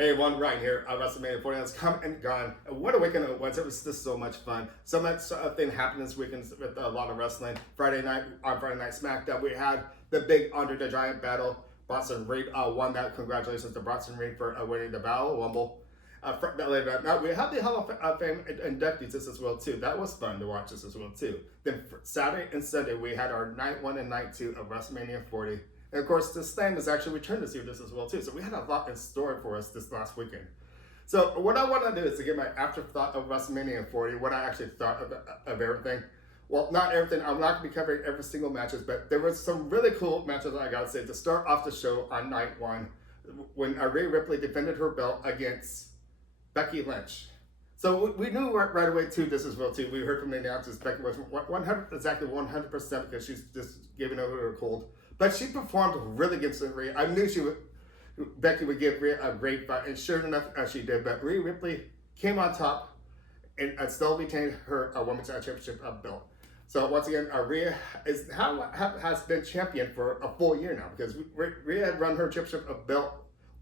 Hey, everyone, Ryan here. WrestleMania 40 has come and gone. What a weekend it was. It was just so much fun. So much thing happened this weekend with a lot of wrestling. Friday night, on Friday Night SmackDown, we had the big Andre the Giant battle. Bronson Reed won that. Congratulations to Bronson Reed for winning the Battle Rumble. Later that night, we had the Hall of Fame inductees as well, too. That was fun to watch this as well, too. Then Saturday and Sunday, we had our night 1 and night 2 of WrestleMania 40. And of course, this thing has actually returned this year just as well too. So we had a lot in store for us this last weekend. So what I want to do is to get my afterthought of WrestleMania 40, what I actually thought of everything. Well, not everything. I'm not going to be covering every single matches, but there was some really cool matches I got to say to start off the show on night 1 when Rhea Ripley defended her belt against Becky Lynch. So we knew right away too. This as well too. We heard from the announcers Becky was 100% because she's just giving over her cold. But she performed really good to Rhea. I knew Becky would give Rhea a great fight, and sure enough, she did. But Rhea Ripley came on top and still retained her Women's Championship belt. So once again, Rhea has been champion for a full year now because Rhea had run her championship belt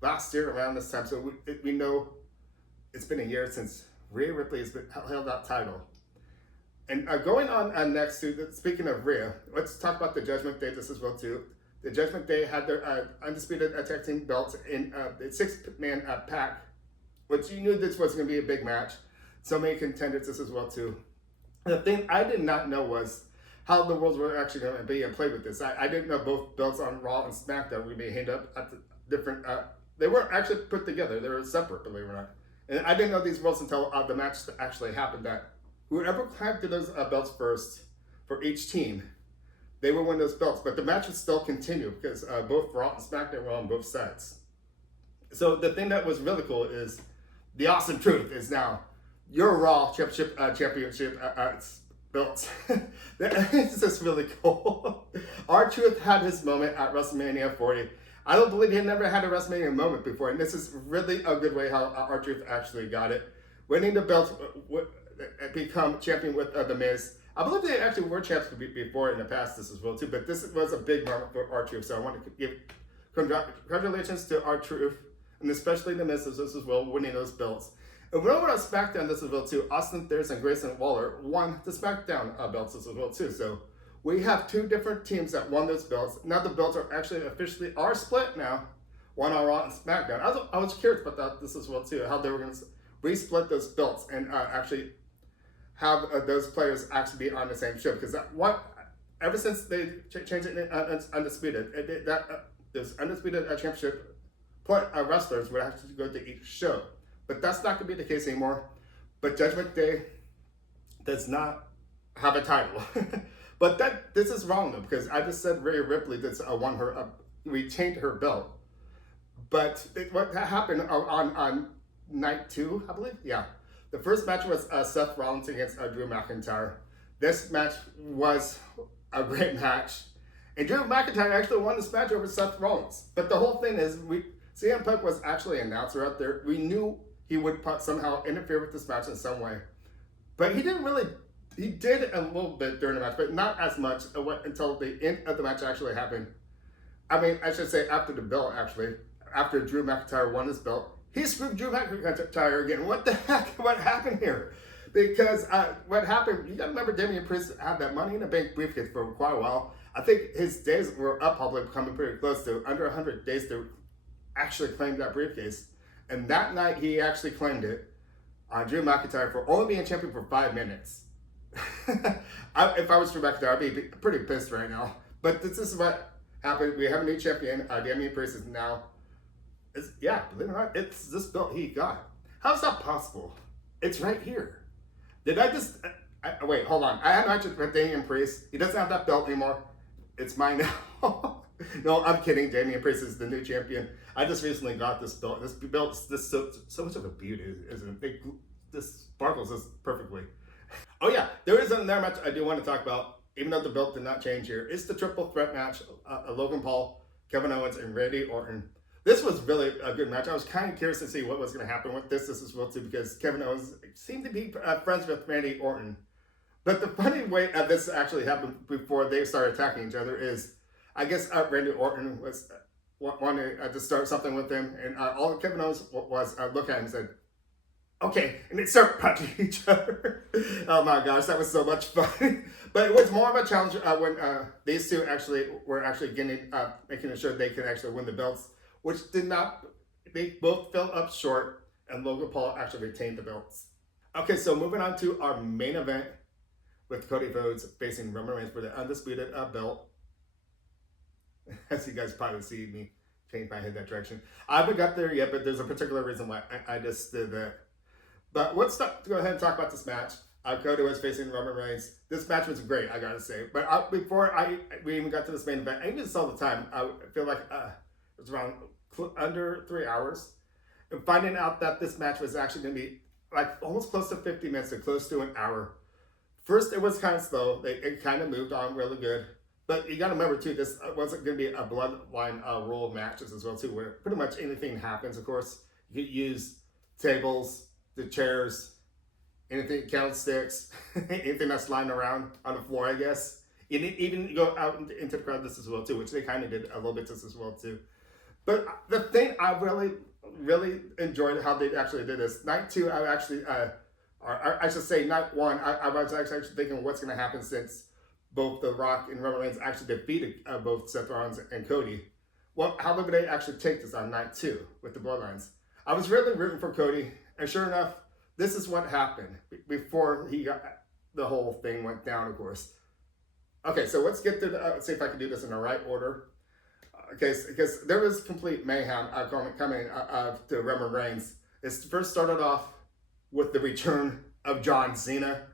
last year around this time. So we know it's been a year since Rhea Ripley has held that title. And going on next to, speaking of Rhea, let's talk about the Judgment Day just as well too. The Judgment Day had their undisputed tag team belts in the 6-man pack, which you knew this was going to be a big match. So many contenders just as well too. The thing I did not know was how the worlds were actually going to be and play with this. I didn't know both belts on Raw and SmackDown would be hanged up at the different, they weren't actually put together. They were separate, believe it or not. And I didn't know these worlds until the match actually happened, that whoever climbed to those belts first for each team, they would win those belts. But the match would still continue because both Raw and SmackDown were on both sides. So the thing that was really cool is the awesome truth is now your Raw championship belts. It's just really cool. R-Truth had his moment at WrestleMania 40. I don't believe he had never had a WrestleMania moment before, and this is really a good way how R-Truth actually got it. Winning the belt, become champion with The Miz. I believe they actually were champs before in the past this as well too, but this was a big moment for R-Truth, so I want to give congratulations to R-Truth, and especially The Miz as well, winning those belts. And we're over on SmackDown this as well too. Austin Theory and Grayson Waller won the SmackDown belts as well too, so we have 2 different teams that won those belts. Now the belts are actually officially split now, one on Raw and SmackDown. I was curious about this as well too, how they were going to resplit those belts and actually have those players actually be on the same show, because ever since they changed it in Undisputed, those Undisputed championship wrestlers would actually go to each show. But that's not going to be the case anymore. But Judgment Day does not have a title. But this is wrong though, because I just said Rhea Ripley retained her belt. But what happened on night 2, I believe? Yeah. The first match was Seth Rollins against Drew McIntyre. This match was a great match. And Drew McIntyre actually won this match over Seth Rollins. But the whole thing is, CM Punk was actually an announcer out there. We knew he would somehow interfere with this match in some way. But he didn't really, he did a little bit during the match, but not as much until the end of the match actually happened. I mean, I should say after the belt actually, after Drew McIntyre won his belt, he screwed Drew McIntyre again. What the heck? What happened here? Because what happened, you gotta remember Damian Priest had that Money in the Bank briefcase for quite a while. I think his days were up, probably coming pretty close to under 100 days to actually claim that briefcase. And that night he actually claimed it on Drew McIntyre for only being champion for 5 minutes. If I was Drew McIntyre, I'd be pretty pissed right now. But this is what happened. We have a new champion. Damian Priest is now, believe it or not, it's this belt he got. How's that possible? It's right here. Did I just, wait, hold on. I had mentioned with Damian Priest. He doesn't have that belt anymore. It's mine now. No, I'm kidding. Damian Priest is the new champion. I just recently got this belt. This belt's just so much of a beauty, isn't it? This sparkles this perfectly. Oh yeah, there is another match I do want to talk about, even though the belt did not change here. It's the triple threat match, Logan Paul, Kevin Owens, and Randy Orton. This was really a good match. I was kind of curious to see what was going to happen with this as well too, because Kevin Owens seemed to be friends with Randy Orton. But the funny way this actually happened before they started attacking each other is, I guess Randy Orton was wanted to start something with him, and all Kevin Owens was look at him and said, okay, and they start punching each other. Oh my gosh, that was so much fun. But it was more of a challenge when these two actually were actually getting, making sure they could actually win the belts, which did not, they both fell up short, and Logan Paul actually retained the belts. Okay, so moving on to our main event with Cody Rhodes facing Roman Reigns for the undisputed belt. As you guys probably see me change my head that direction. I haven't got there yet, but there's a particular reason why I just did that. But let's go ahead and talk about this match. Cody was facing Roman Reigns. This match was great, I gotta say. But before we even got to this main event, I even saw the time. I feel like it was around under 3 hours. And finding out that this match was actually going to be like almost close to 50 minutes or close to an hour. First, it was kind of slow. It kind of moved on really good. But you got to remember, too, this wasn't going to be a bloodline rule matches as well, too, where pretty much anything happens, of course. You could use tables, the chairs, anything, candlesticks, anything that's lying around on the floor, I guess. You even go out into the crowd this as well, too, which they kind of did a little bit just as well, too. But the thing I really enjoyed how they actually did this. Night 2, I actually, or I should say night 1, I was actually thinking what's going to happen since both The Rock and Roman Reigns actually defeated both Seth Rollins and Cody. Well, how would they actually take this on night 2 with the Bloodlines? I was really rooting for Cody, and sure enough, this is what happened before the whole thing went down, of course. Okay, so let's get to let's see if I can do this in the right order. Okay, because there was complete mayhem coming to Roman Reigns. It first started off with the return of John Cena.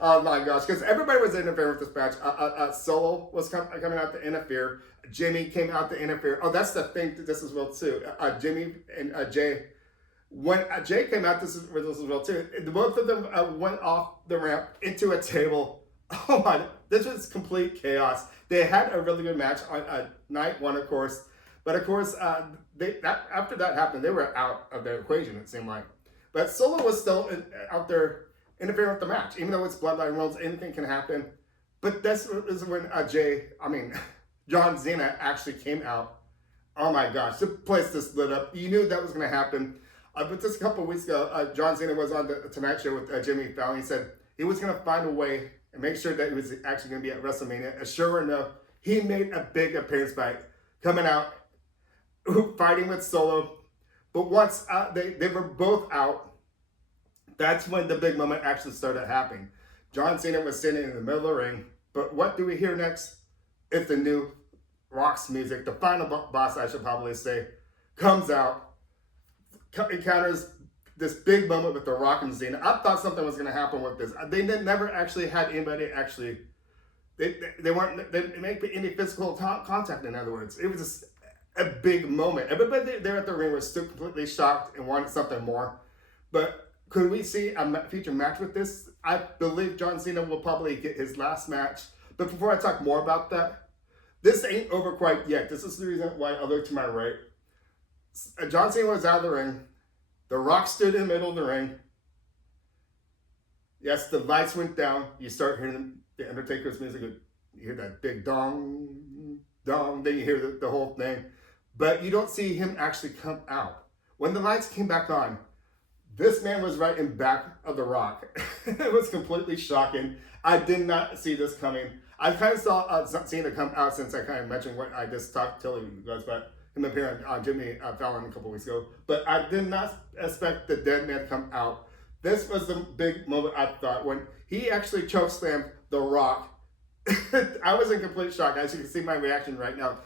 Oh my gosh, because everybody was interfering with this match. Solo was coming out to interfere. Jimmy came out to interfere. Oh, that's the thing, this as well too. Jimmy and Jay. When Jay came out, this as well too. Both of them went off the ramp into a table. Oh my, this was complete chaos. They had a really good match on night 1, of course. But of course, after that happened, they were out of the equation, it seemed like. But Solo was still out there interfering with the match. Even though it's Bloodline rules, anything can happen. But this is when John Cena actually came out. Oh my gosh, the place just lit up. You knew that was going to happen. But just a couple of weeks ago, John Cena was on the Tonight Show with Jimmy Fallon. He said he was going to find a way and make sure that he was actually going to be at WrestleMania. And sure enough, he made a big appearance by coming out, fighting with Solo. But once they were both out, that's when the big moment actually started happening. John Cena was sitting in the middle of the ring. But what do we hear next? It's the new Rock's music. The final boss, I should probably say, comes out, encounters this big moment with The Rock and Cena. I thought something was going to happen with this. They never actually had anybody actually. They didn't make any physical contact. In other words, it was just a big moment. Everybody there at the ring was still completely shocked and wanted something more. But could we see a future match with this? I believe John Cena will probably get his last match. But before I talk more about that, this ain't over quite yet. This is the reason why I look to my right. John Cena was out of the ring. The Rock stood in the middle of the ring. Yes, the lights went down. You start hearing the Undertaker's music. You hear that big dong, dong. Then you hear the whole thing. But you don't see him actually come out. When the lights came back on, this man was right in back of The Rock. It was completely shocking. I did not see this coming. I kind of saw Cena come out since I kind of mentioned what I just talked to you guys about. Him appearing on Jimmy Fallon a couple weeks ago, but I did not expect the dead man to come out. This was the big moment I thought when he actually chokeslammed The Rock. I was in complete shock. As you can see my reaction right now.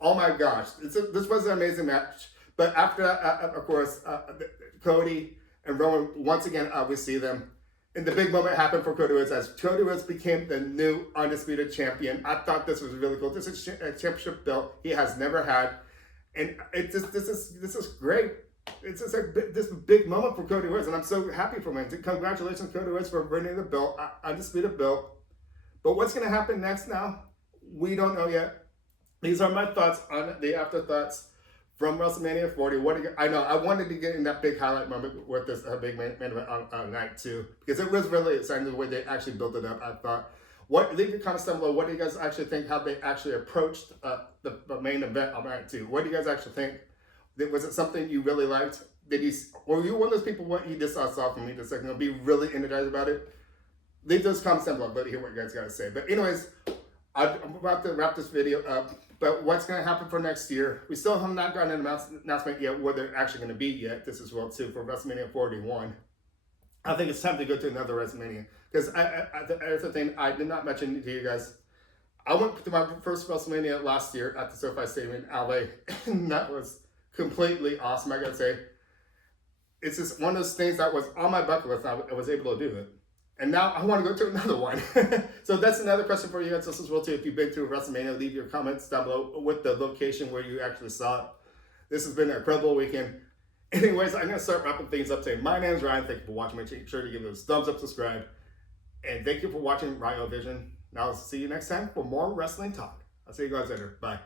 Oh my gosh, this was an amazing match. But after that, of course, Cody and Roman, once again, we see them. And the big moment happened for Cody Rhodes as Cody Rhodes became the new undisputed champion. I thought this was really cool. This is a championship belt he has never had. And this is great. It's just this big moment for Cody Rhodes, and I'm so happy for him. Congratulations, Cody Rhodes, for winning the belt, undisputed belt. But what's going to happen next now? We don't know yet. These are my thoughts on the afterthoughts from WrestleMania 40. I know I wanted to get in that big highlight moment with this big main event on night 2 because it was really exciting the way they actually built it up. I thought Leave your comments down below. What do you guys actually think? How they actually approached the main event on night 2? What do you guys actually think? Was it something you really liked? Were you one of those people what you just saw from me just like, be really energized about it? Leave those comments down below. But hear what you guys gotta say. But anyways, I'm about to wrap this video up. But what's going to happen for next year? We still have not gotten an announcement yet where they're actually going to be yet. This is World 2 for WrestleMania 41. I think it's time to go to another WrestleMania. Because there's the thing I did not mention to you guys. I went to my first WrestleMania last year at the SoFi Stadium in LA. And that was completely awesome, I got to say. It's just one of those things that was on my bucket list. I was able to do it. And now I want to go to another one. So that's another question for you guys. This is World 2. If you've been to WrestleMania, leave your comments down below with the location where you actually saw it. This has been an incredible weekend. Anyways, I'm going to start wrapping things up today. My name is Ryan. Thank you for watching. Make sure to give those thumbs up, subscribe. And thank you for watching Ryan Vision. Now I'll see you next time for more wrestling talk. I'll see you guys later. Bye.